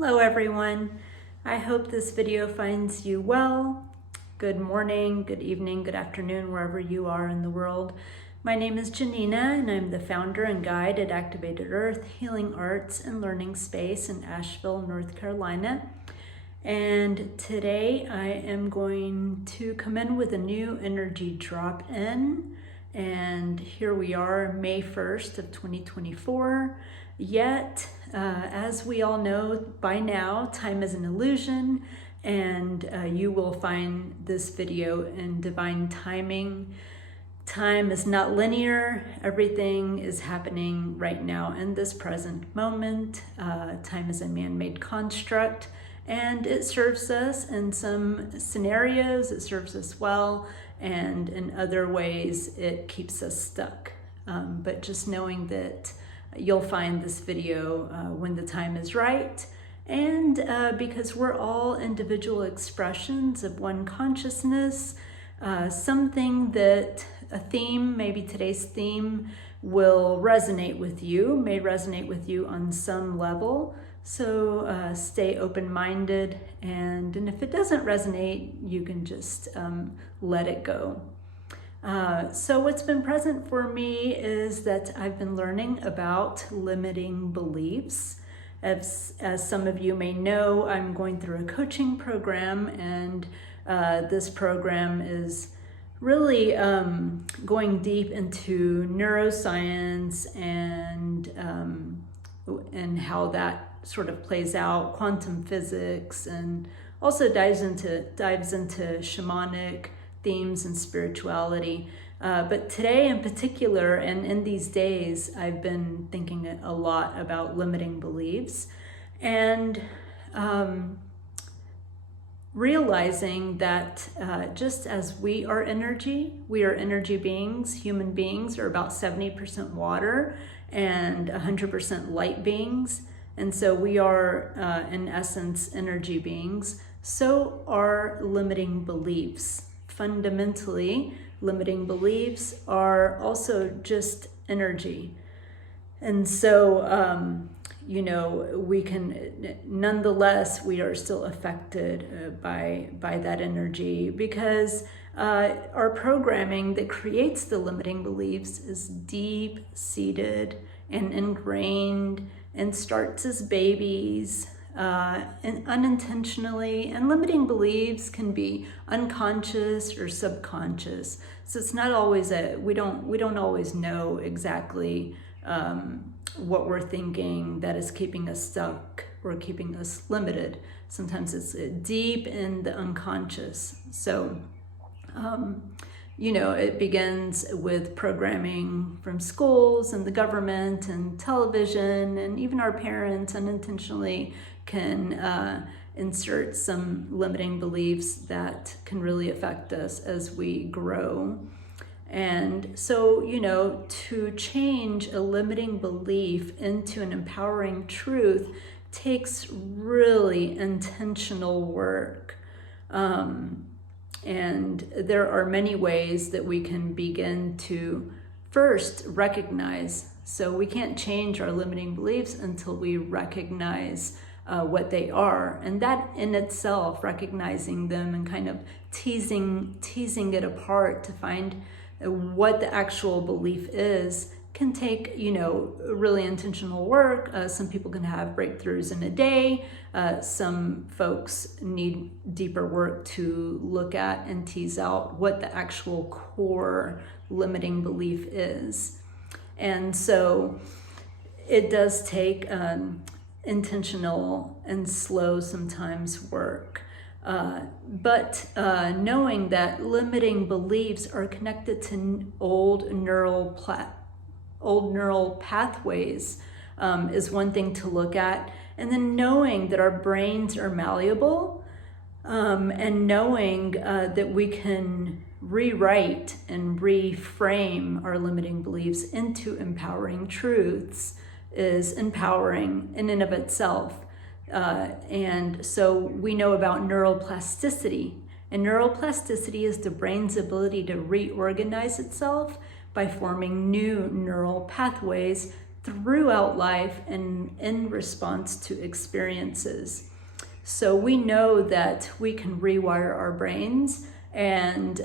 Hello everyone. I hope this video finds you well. Good morning, good evening, good afternoon, wherever you are in the world. My name is Janina and I'm the founder and guide at Activated Earth Healing Arts and Learning Space in Asheville, North Carolina. And today I am going to come in with a new energy drop in. And here we are, May 1st of 2024. Yet, as we all know by now, time is an illusion, and you will find this video in divine timing. Time is not linear. Everything is happening right now in this present moment. Time is a man-made construct, and it serves us in some scenarios, it serves us well, and in other ways, it keeps us stuck. But just knowing that you'll find this video when the time is right, and because we're all individual expressions of one consciousness, something that a theme, maybe today's theme, will resonate with you, may resonate with you on some level. So stay open-minded, and if it doesn't resonate, you can just let it go. So what's been present for me is that I've been learning about limiting beliefs. As some of you may know, I'm going through a coaching program, and this program is really going deep into neuroscience and how that sort of plays out, quantum physics, and also dives into shamanic themes and spirituality. But today in particular, and in these days, I've been thinking a lot about limiting beliefs and realizing that just as we are energy beings. Human beings are about 70% water and 100% light beings. And so we are, in essence, energy beings. So are limiting beliefs. Fundamentally, limiting beliefs are also just energy. And so, we can, nonetheless, we are still affected by that energy, because our programming that creates the limiting beliefs is deep-seated and ingrained and starts as babies. And unintentionally, and limiting beliefs can be unconscious or subconscious. So it's not always we don't always know exactly what we're thinking that is keeping us stuck or keeping us limited. Sometimes it's deep in the unconscious. So, it begins with programming from schools and the government and television, and even our parents unintentionally can insert some limiting beliefs that can really affect us as we grow. And so, to change a limiting belief into an empowering truth takes really intentional work. And there are many ways that we can begin to first recognize. So we can't change our limiting beliefs until we recognize what they are. And that in itself, recognizing them and kind of teasing it apart to find what the actual belief is, can take, really intentional work. Some people can have breakthroughs in a day. Some folks need deeper work to look at and tease out what the actual core limiting belief is. And so it does take intentional and slow sometimes work. But knowing that limiting beliefs are connected to old neural pathways is one thing to look at. And then knowing that our brains are malleable, and knowing that we can rewrite and reframe our limiting beliefs into empowering truths is empowering in and of itself. And so we know about neuroplasticity. And neuroplasticity is the brain's ability to reorganize itself by forming new neural pathways throughout life and in response to experiences. So we know that we can rewire our brains and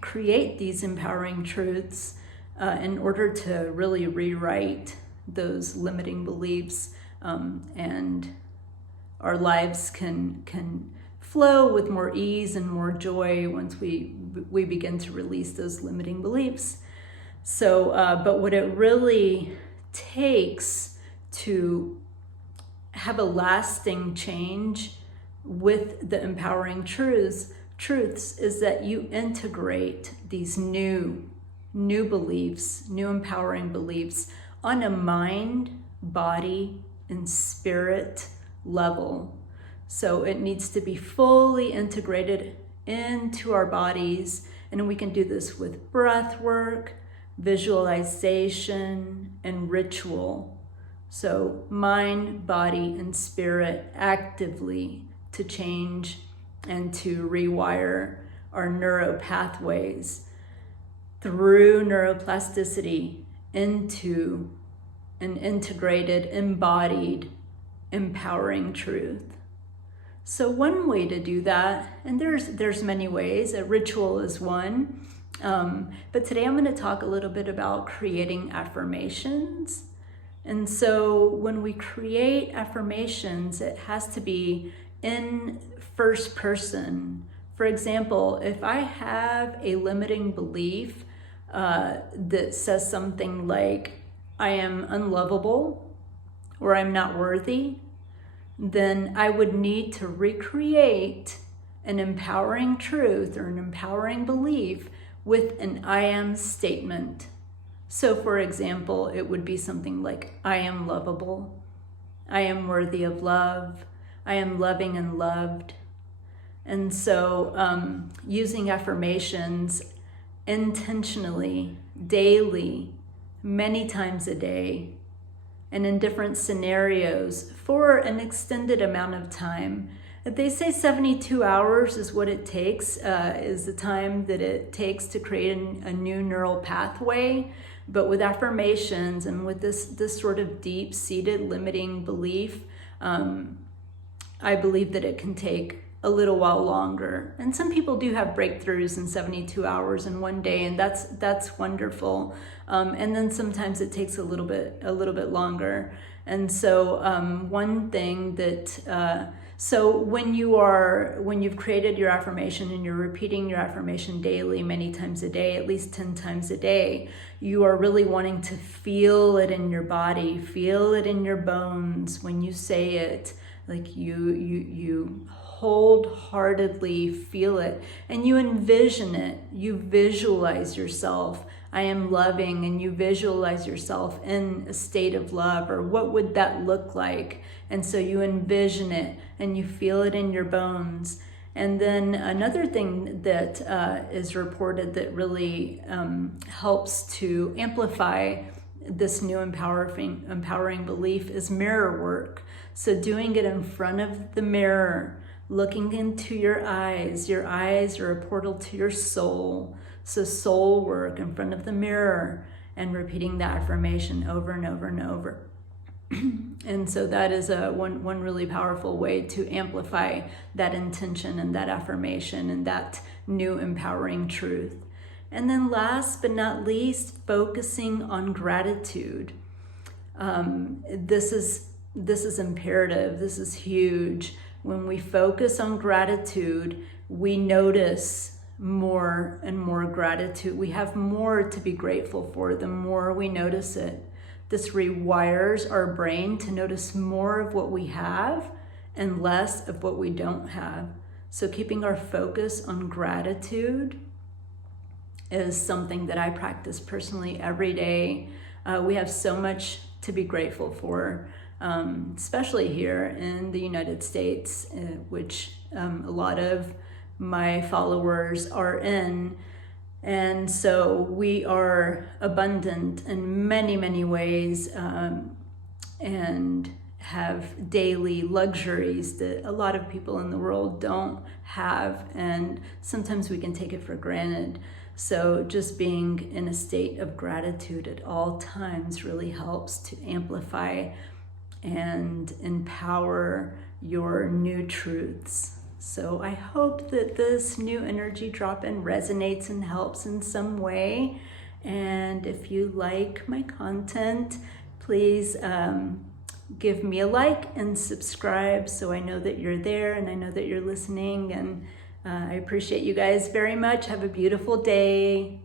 create these empowering truths in order to really rewrite those limiting beliefs, and our lives can flow with more ease and more joy once we begin to release those limiting beliefs. So, but what it really takes to have a lasting change with the empowering truths is that you integrate these new beliefs, new empowering beliefs on a mind, body, and spirit level. So it needs to be fully integrated into our bodies, and we can do this with breath work, visualization, and ritual. So mind, body, and spirit actively to change and to rewire our neural pathways through neuroplasticity into an integrated, embodied, empowering truth. So one way to do that, and there's many ways, a ritual is one, but today I'm going to talk a little bit about creating affirmations. And so when we create affirmations, it has to be in first person. For example, if I have a limiting belief that says something like, I am unlovable, or I'm not worthy, then I would need to recreate an empowering truth or an empowering belief with an I am statement. So for example, it would be something like, I am lovable, I am worthy of love, I am loving and loved. And so using affirmations intentionally, daily, many times a day, and in different scenarios for an extended amount of time. They say 72 hours is what it takes, is the time that it takes to create a new neural pathway. But with affirmations and with this sort of deep-seated limiting belief, I believe that it can take a little while longer. And some people do have breakthroughs in 72 hours in one day, and that's wonderful. And then sometimes it takes a little bit longer. And so one thing that so when you've created your affirmation and you're repeating your affirmation daily, many times a day, at least 10 times a day, you are really wanting to feel it in your body, feel it in your bones when you say it. Like you wholeheartedly feel it, and you envision it. You visualize yourself, I am loving, and you visualize yourself in a state of love, or what would that look like? And so you envision it and you feel it in your bones. And then another thing that is reported that really helps to amplify this new empowering belief is mirror work. So doing it in front of the mirror, looking into your eyes. Your eyes are a portal to your soul. So soul work in front of the mirror and repeating the affirmation over and over and over. And so that is one really powerful way to amplify that intention and that affirmation and that new empowering truth. And then last but not least, focusing on gratitude. This is imperative. This is huge. When we focus on gratitude, we notice more and more gratitude. We have more to be grateful for the more we notice it. This rewires our brain to notice more of what we have and less of what we don't have. So keeping our focus on gratitude is something that I practice personally every day. We have so much to be grateful for, especially here in the United States, which a lot of my followers are in. And so we are abundant in many, many ways, and have daily luxuries that a lot of people in the world don't have. And sometimes we can take it for granted. So just being in a state of gratitude at all times really helps to amplify and empower your new truths. So I hope that this new energy drop-in resonates and helps in some way. And if you like my content, please give me a like and subscribe so I know that you're there and I know that you're listening. And I appreciate you guys very much. Have a beautiful day.